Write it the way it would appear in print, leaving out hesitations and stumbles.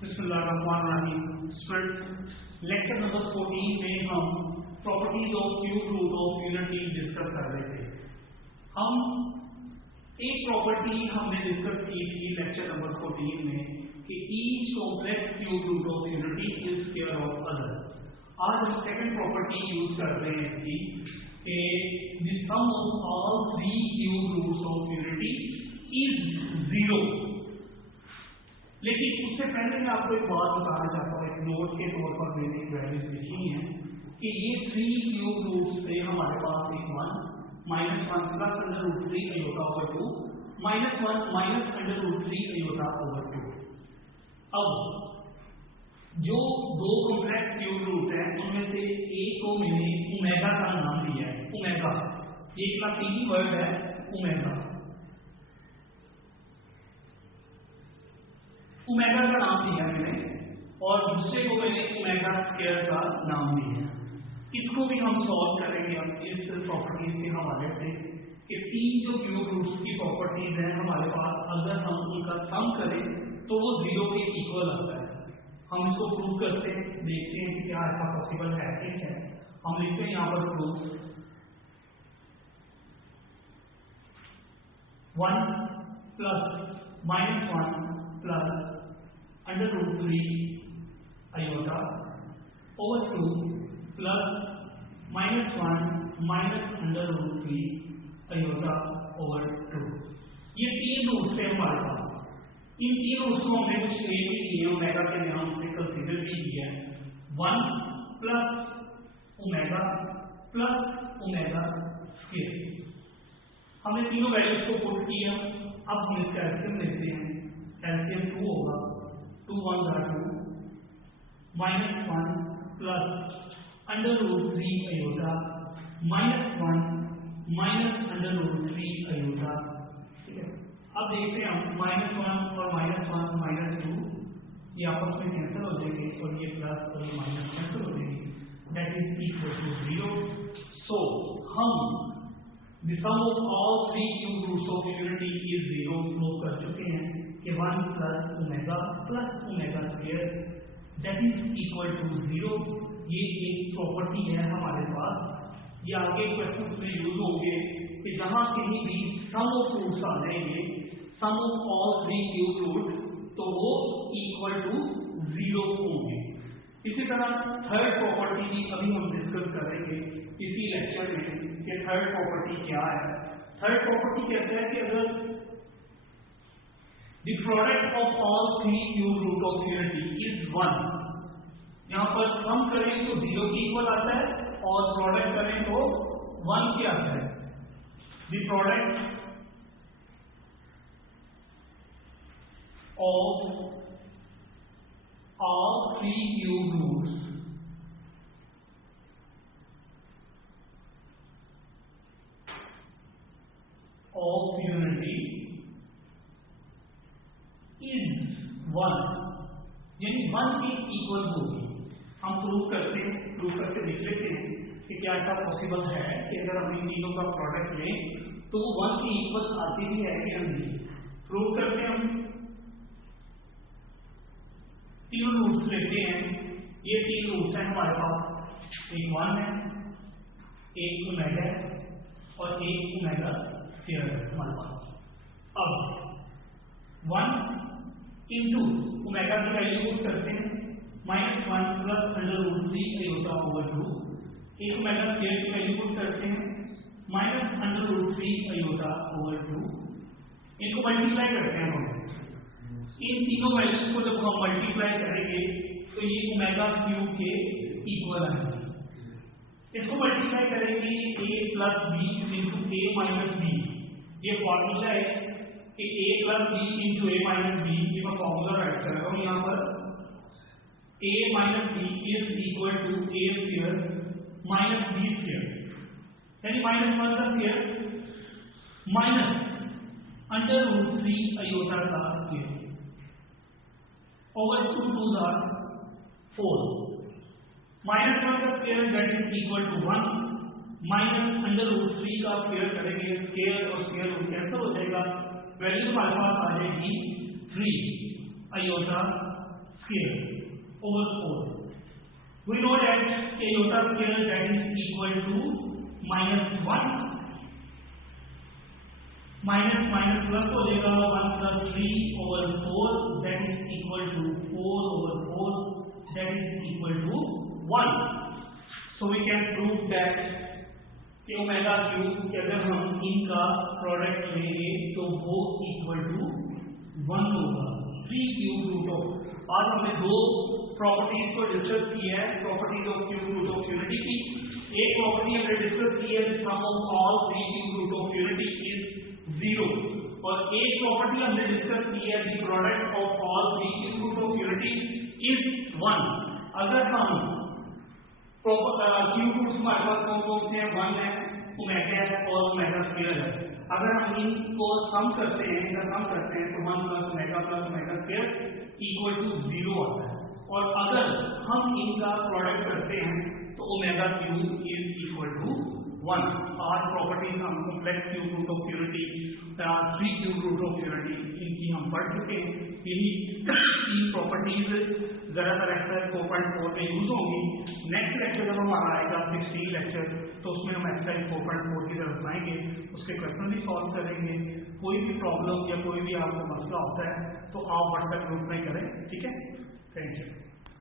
बिस्मिल्लाहिर्रहमानिर्रहीम। Student, lecture number 14 में हम properties of cube root of unity discuss कर रहे थे। हम एक प्रॉपर्टी हमने डिस्कस की थी लेक्चर नंबर 14 में कि each complex cube root of unity is square of other. आज हम सेकंड प्रॉपर्टी यूज कर रहे हैं इसकी कि the sum of all three cube roots of unity is zero. लेकिन उससे पहले मैं आपको एक बात बताना चाहता हूँ, एक नोट के तौर पर मैंने एक वैल्यूज लिखी है कि ये थ्री क्यूब रूट्स से हमारे पास एक one -1 plus under root 3 iota over 2 -1 minus under root 3 iota over 2। अब जो दो कॉम्प्लेक्स क्यूब रूट है उनमें से एक को मैंने ओमेगा का नाम दिया है। ओमेगा एक लैटिन वर्ड है ओमेगा। ओमेगा का नाम दिया मैंने और दूसरे को मैंने ओमेगा स्क्वायर का नाम दिया। इसको भी हम सॉल्व करेंगे अब इस प्रॉपर्टीज के हवाले से कि तीन जो क्यूब रूट्स की प्रॉपर्टीज हैं हमारे पास, अगर हम उनका सम करें तो वो जीरो के इक्वल आता है। हम इसको प्रूव करते हैं, देखते हैं कि क्या ऐसा पॉसिबल है कि है। हम लिखते हैं यहाँ पर proof 1 plus -1 plus under root 3 iota over 2 plus -1 minus under root 3 iota over 2। ये तीन रूट्स है हमारे पास। इन तीन रूट्स को हमने कुछ नेम भी दिए, ओमेगा के नाम से कंसीडर भी किया है। 1 plus omega plus omega square. हमने तीनों वैल्यूज को पुट किया। अब हम इसका एलसीएम लेते हैं। एलसीएम 2 होगा, 2 1 2 -1 plus under root 3 iota -1 minus under root 3 iota. ठीक है, अब देखते हैं हम -1 और -1 -2 ये आपस में कैंसिल हो जाएंगे और ये प्लस और ये माइनस कैंसिल हो जाएंगे, दैट इज इक्वल टू 0। सो हम the sum of all three cube roots of unity is 0 prove कर चुके हैं कि 1 plus omega square that is equal to 0। ये एक प्रॉपर्टी है हमारे पास। ये आगे क्वेश्चन में यूज होंगे कि जहां कहीं भी सम ऑफ रूट्स आ जाएंगे, sum of all three cube root, तो वो इक्वल टू 0 होंगे। इसी तरह थर्ड प्रॉपर्टी भी अभी हम डिस्कस करेंगे इसी लेक्चर में कि थर्ड प्रॉपर्टी क्या है। थर्ड प्रॉपर्टी कहता है कि अगर the product of all three cube root of unity is 1, यहां पर सम करें तो 0 के इक्वल आता है और प्रोडक्ट करें तो 1 के आता है। The product of all three cube roots of unity is 1, यानी 1 के इक्वल होगी। हम प्रूव करते लिख लेते हैं कि क्या ऐसा पॉसिबल है कि अगर हम इन तीनों का प्रोडक्ट लें तो वो 1 के इक्वल आती भी है कि नहीं। प्रूव करते हैं हम तीन रूट्स लेते हैं। ये तीन रूट्स हैं हमारे पास, एक 1 है, एक ओमेगा है और एक ओमेगा स्क्वायर है हमारे पास। अब 1 इंटू ओमेगा की वैल्यू पुट करते हैं -1 plus under root 3 iota over 2। एक ओमेगा स्क्वायर की वैल्यू पुट करते हैं minus under root 3 iota over 2। इनको मल्टीप्लाई करते हैं हम। इन तीनों वैल्यूज को जब हम मल्टीप्लाई करेंगे तो ये ओमेगा क्यूब के इक्वल आएंगे। इसको मल्टीप्लाई करेंगे a plus b into a minus b. ये फॉर्मूला है कि a plus b into a minus b. ये मैं फॉर्मूला राइट कर रहा हूँ यहाँ पर। a minus B is equal to a square minus B square, यानी -1 का square minus under root 3 iota का स्क्वायर over 2 2s are 4। -1 का square that is equal to 1 minus under root 3 का स्क्वायर करेंगे, स्क्वायर और स्क्वायर रूट कैंसिल हो जाएगा। Value हमारे पास आ जाएगी 3 aorta square over 4. We know that iota square that is equal to -1. minus plus हो जाएगा 1 plus 3 over 4 that is equal to 4 over 4 that is equal to 1. So we can prove that omega cube अगर हम इनका product लेंगे तो वो equal to 1 होगा 3 cube root of. आज हमने दो प्रॉपर्टीज को डिस्कस किया है, properties of cube root of unity की। एक प्रॉपर्टी हमने डिस्कस की है sum of all 3 cube root of unity is 0 और एक प्रॉपर्टी हमने डिस्कस की है the product of all 3 cube root of unity is 1। अगर हम क्यूब रूट्स हमारे पास कौन से हैं 1 है, ओमेगा है और ओमेगा स्क्वायर है। अगर हम इनको सम करते हैं तो 1 plus omega square equal to 0 आता है और अगर हम इनका प्रोडक्ट करते हैं तो omega cube is equal to 1। आज प्रॉपर्टीज हम complex cube root of unity 3 cube root of unity इनकी हम पढ़ चुके हैं। यही 3 प्रॉपर्टीज ज्यादातर एक्सरसाइज 4.4 में यूज होंगी। नेक्स्ट लेक्चर जब हमारा आएगा 16 लेक्चर तो उसमें हम एक्सरसाइज 4.4 की तरफ आएंगे, उसके क्वेश्चन भी सॉल्व करेंगे। कोई भी प्रॉब्लम या कोई भी आपको मसला होता है तो आप व्हाट्सएप ग्रुप में करें, ठीक है। Thank you.